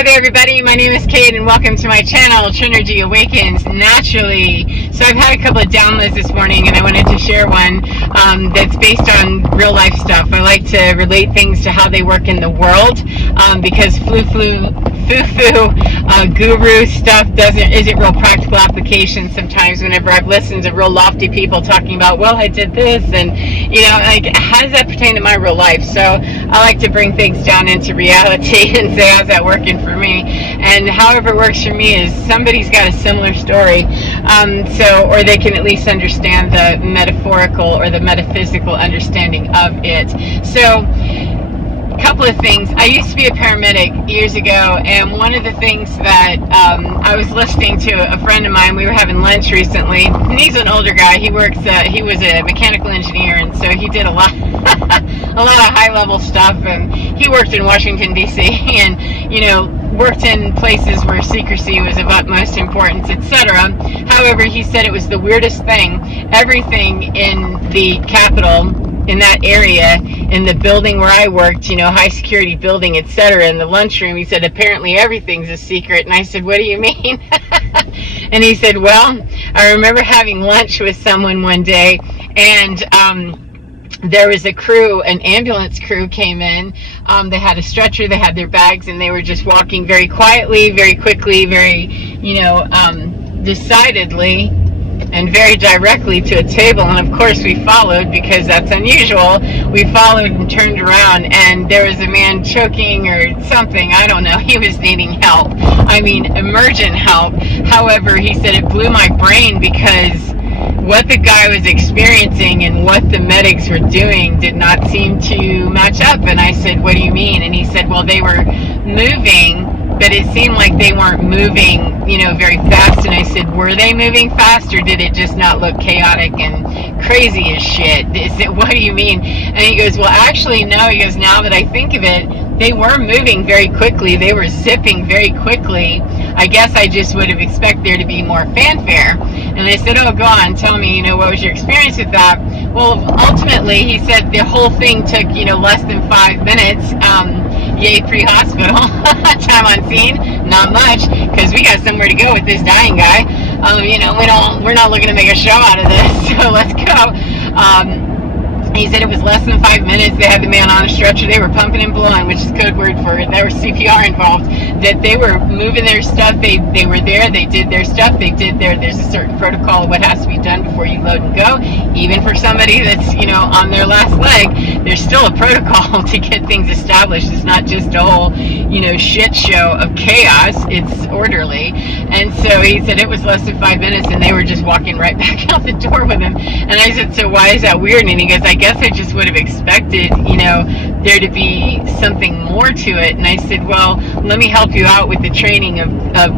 Hi there everybody, my name is Kate and welcome to my channel, Trinergy Awakens Naturally. So I've had a couple of downloads this morning and I wanted to share one that's based on real life stuff. I like to relate things to how they work in the world because foo-foo guru stuff isn't real practical application sometimes whenever I've listened to real lofty people talking about, well, I did this and, you know, like, how does that pertain to my real life? So I like to bring things down into reality and say, how's that working for me? And however it works for me is somebody's got a similar story, or they can at least understand the metaphorical or the metaphysical understanding of it. So couple of things. I used to be a paramedic years ago, and one of the things that I was listening to a friend of mine, we were having lunch recently, and he's an older guy. He was a mechanical engineer, and so he did a lot of high-level stuff, and he worked in Washington, D.C., and, you know, worked in places where secrecy was of utmost importance, etc. However, he said it was the weirdest thing. Everything in the Capitol, in that area, in the building where I worked, you know, high security building, etc., in the lunchroom, he said, apparently everything's a secret. And I said, what do you mean? And he said, well, I remember having lunch with someone one day, and there was a crew, an ambulance crew came in. They had a stretcher, they had their bags, and they were just walking very quietly, very quickly, very, you know, decidedly and very directly to a table. And of course we followed because that's unusual. We followed and turned around, and there was a man choking or something, I don't know. He was needing help. I mean, emergent help. However, he said it blew my brain because what the guy was experiencing and what the medics were doing did not seem to match up. And I said, what do you mean? And he said, well, they were moving, but it seemed like they weren't moving, you know, very fast. And I said, were they moving fast, or did it just not look chaotic and crazy as shit? What do you mean? And he goes, well, actually, no. He goes, now that I think of it, they were moving very quickly. They were zipping very quickly. I guess I just would have expected there to be more fanfare. And I said, oh, go on, tell me, you know, what was your experience with that? Well, ultimately, he said the whole thing took, you know, less than 5 minutes. Yay, pre-hospital. Time on scene, not much, because we got somewhere to go with this dying guy. You know, we're not looking to make a show out of this, so let's go. He said it was less than 5 minutes. They had the man on a stretcher. They were pumping and blowing, which is code word for there was CPR involved. That they were moving their stuff. They were there. They did their stuff. There's a certain protocol of what has to be done before you load and go. Even for somebody that's, you know, on their last leg, there's still a protocol to get things established. It's not just a whole, you know, shit show of chaos. It's orderly. And so he said it was less than 5 minutes, and they were just walking right back out the door with him. And I said, so why is that weird? And he goes, I guess I just would have expected, you know, there to be something more to it. And I said, well, let me help you out with the training of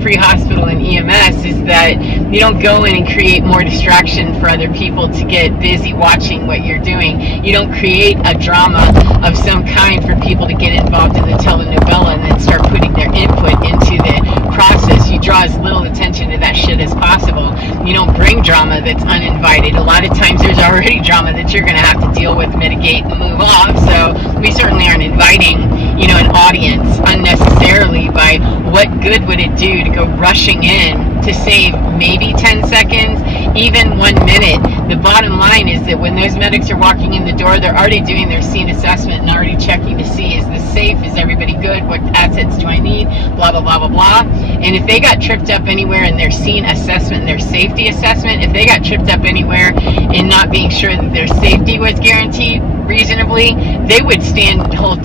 pre-hospital and EMS, is that you don't go in and create more distraction for other people to get busy watching what you're doing. You don't create a drama of some kind for people to get involved in the telenovela and then start putting their input into the process. You draw as little attention to that shit as possible. You don't bring drama that's uninvited. A lot of times there's already drama that you're going to have to deal with, mitigate, and move off. So we certainly aren't inviting, you know, an audience unnecessarily by what good would it do to go rushing in to save maybe 10 seconds, even 1 minute. The bottom line is that when those medics are walking in the door, they're already doing their scene assessment and already checking to see, is this safe? Is everybody good? What assets do I need? Blah, blah, blah, blah, blah. And if they got tripped up anywhere in their scene assessment and their safety assessment, if they got tripped up anywhere in not being sure that their safety was guaranteed reasonably, they would hold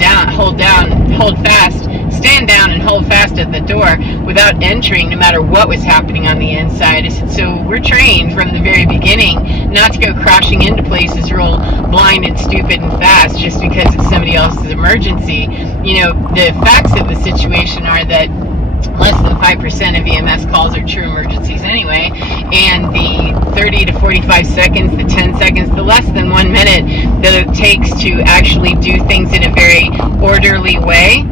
fast at the door without entering, no matter what was happening on the inside. So we're trained from the very beginning not to go crashing into places real blind and stupid and fast just because it's somebody else's emergency. You know, the facts of the situation are that less than 5% of EMS calls are true emergencies anyway, and the 30 to 45 seconds, the 10 seconds, the less than 1 minute that it takes to actually do things in a very orderly way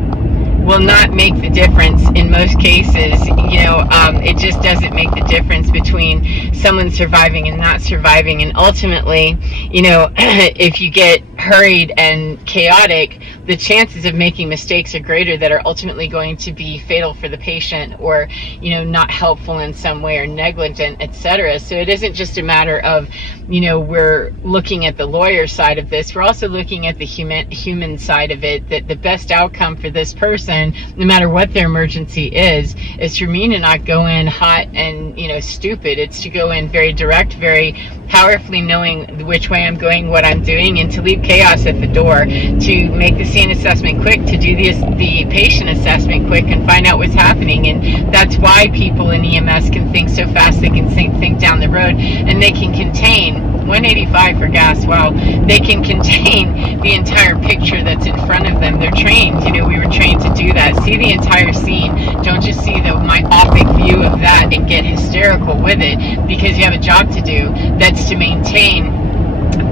will not make the difference in most cases. You know, it just doesn't make the difference between someone surviving and not surviving. And ultimately, you know, if you get hurried and chaotic, the chances of making mistakes are greater that are ultimately going to be fatal for the patient, or not helpful in some way, or negligent, etc. So it isn't just a matter of we're looking at the lawyer side of this, we're also looking at the human side of it, that the best outcome for this person, no matter what their emergency is for me to not go in hot and stupid. It's to go in very direct, very powerfully, knowing which way I'm going, what I'm doing, and to leave chaos at the door, to make the scene assessment quick, to do the patient assessment quick, and find out what's happening. And that's why people in EMS can think so fast. They can think down the road, and they can contain 185 for gas. Wow, they can contain the entire picture that's in front of them. They're trained. We were trained to do that. See the entire scene. Don't just see the myopic view of that and get hysterical with it, because you have a job to do. That's to maintain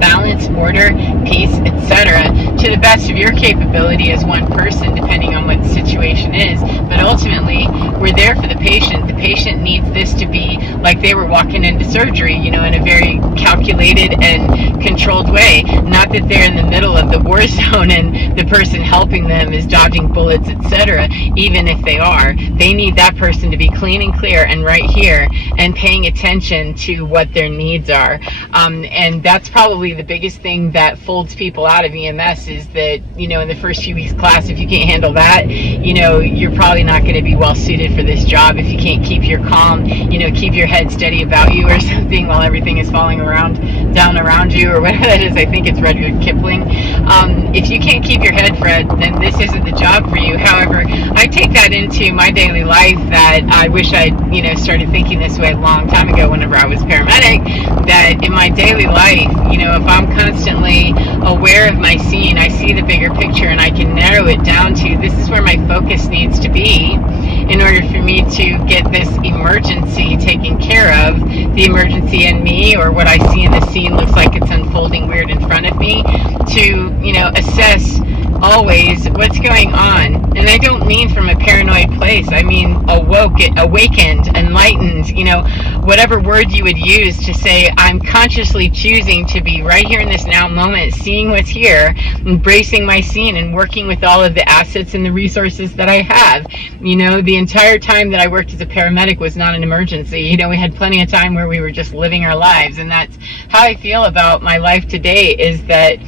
balance, order, peace, etc., to the best of your capability as one person, depending on what the situation is. But ultimately, we're there for the patient. The patient needs this to be like they were walking into surgery, in a very calculated and controlled way. Not that they're in the middle of the war zone and the person helping them is dodging bullets, etc. Even if they are, they need that person to be clean and clear and right here and paying attention to what their needs are. And that's probably the biggest thing that folds people out of EMS, is that in the first few weeks class, if you can't handle that, you're probably not going to be well suited for this job. If you can't keep your calm, keep your head steady about you or something while everything is falling down around you, or whatever that is. I think it's Rudyard Kipling. If you can't keep your head, Fred, then this isn't the job for you. However, I take that into my daily life, that I wish I'd started thinking this way a long time ago whenever I was paramedic, that in my daily life, if I'm constantly aware of my scene, I see the bigger picture, and I can narrow it down to, this is where my focus needs to be in order for me to get this emergency taken care of. The emergency in me, or what I see in the scene, looks like it's unfolding weird in front of me, to assess always what's going on. And I don't mean from a paranoid place. I mean awakened, enlightened, whatever word you would use to say, I'm consciously choosing to be right here in this now moment, seeing what's here, embracing my scene, and working with all of the assets and the resources that I have. The entire time that I worked as a paramedic was not an emergency. We had plenty of time where we were just living our lives. And that's how I feel about my life today, is that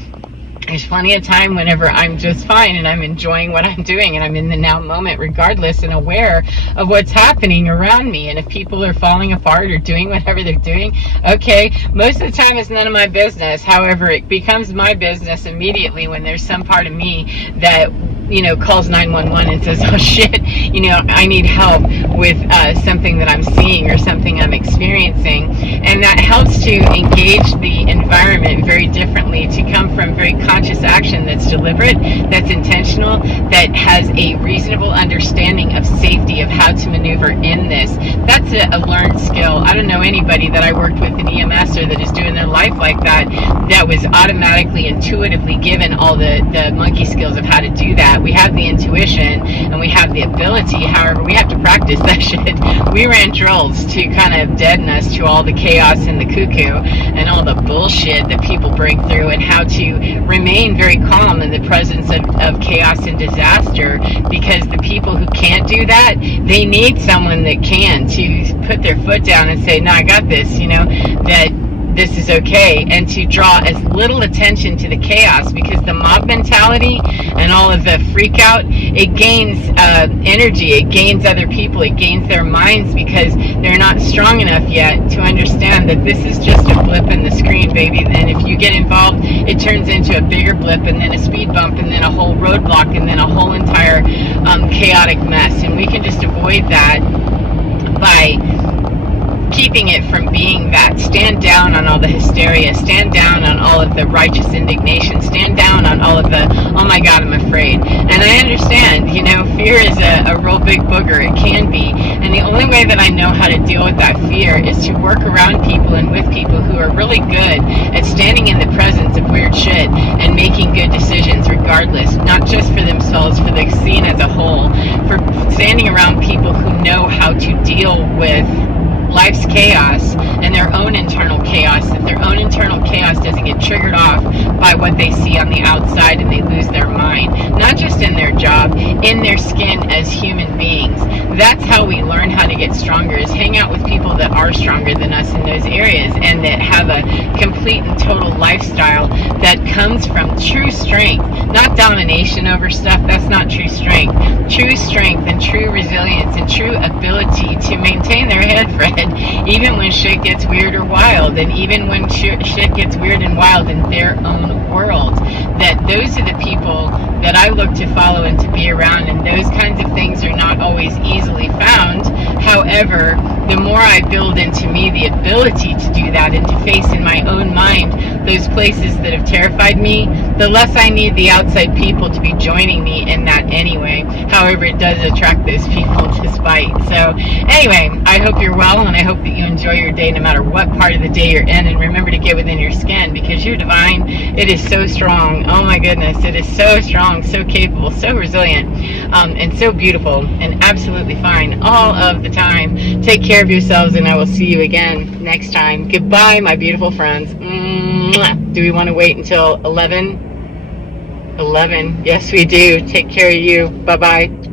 there's plenty of time whenever I'm just fine and I'm enjoying what I'm doing and I'm in the now moment regardless, and aware of what's happening around me. And if people are falling apart or doing whatever they're doing, okay, most of the time it's none of my business. However, it becomes my business immediately when there's some part of me that calls 911 and says, oh shit, I need help with something that I'm seeing or something I'm experiencing. And that helps to engage the environment very differently, to come from very conscious action that's deliberate, that's intentional, that has a reasonable understanding of safety, of how to maneuver in this. That's a learned skill. I don't know anybody that I worked with in EMS or that is doing their life like that was automatically, intuitively given all the monkey skills of how to do that. We have the intuition and we have the ability. However, we have to practice that shit. We ran drills to kind of deaden us to all the chaos and the cuckoo and all the bullshit that people bring through, and how to remain very calm in the presence of chaos and disaster, because the people who can't do that, they need someone that can, to put their foot down and say, no, I got this, that this is okay, and to draw as little attention to the chaos, because the mob mentality and all of the freak out, it gains energy, it gains other people, it gains their minds, because they're not strong enough yet to understand that this is just a blip in the screen, baby. And if you get involved, it turns into a bigger blip, and then a speed bump, and then a whole roadblock, and then a whole entire chaotic mess. And we can just avoid that by keeping it from being that. Stand down on all the hysteria, stand down on all of the righteous indignation, stand down on all of the, oh my God, I'm afraid. And I understand, fear is a real big booger. It can be. And the only way that I know how to deal with that fear is to work around people and with people who are really good at standing in the presence of weird shit and making good decisions regardless, not just for themselves, for the scene as a whole, for standing around people who know how to deal with life's chaos and their own internal chaos, that their own internal chaos doesn't get triggered off by what they see on the outside and they lose their mind, not just in their job, in their skin as human beings. That's how we learn how to get stronger, is hang out with people that are stronger than us in those areas and that have a complete and total lifestyle that comes from true strength, not domination over stuff. That's not true strength. True strength and true resilience and true ability to maintain their head, Fred, even when shit gets weird or wild, and even when shit gets weird and wild in their own world. That those are the people that I look to follow and to be around, and those kinds of things are not always easily found. However, the more I build into me the ability to do that and to face in my own mind those places that have terrified me, the less I need the outside people to be joining me in that anyway. However, it does attract those people despite. So anyway, I hope you're well, and I hope that you enjoy your day no matter what part of the day you're in, and remember to get within your skin, because you're divine. It is so strong. Oh my goodness, it is so strong, so capable, so resilient, and so beautiful, and absolutely fine all of the time. Take care of yourselves, and I will see you again next time. Goodbye, my beautiful friends. Mwah. Do we want to wait until 11? 11. Yes, we do. Take care of you. Bye-bye.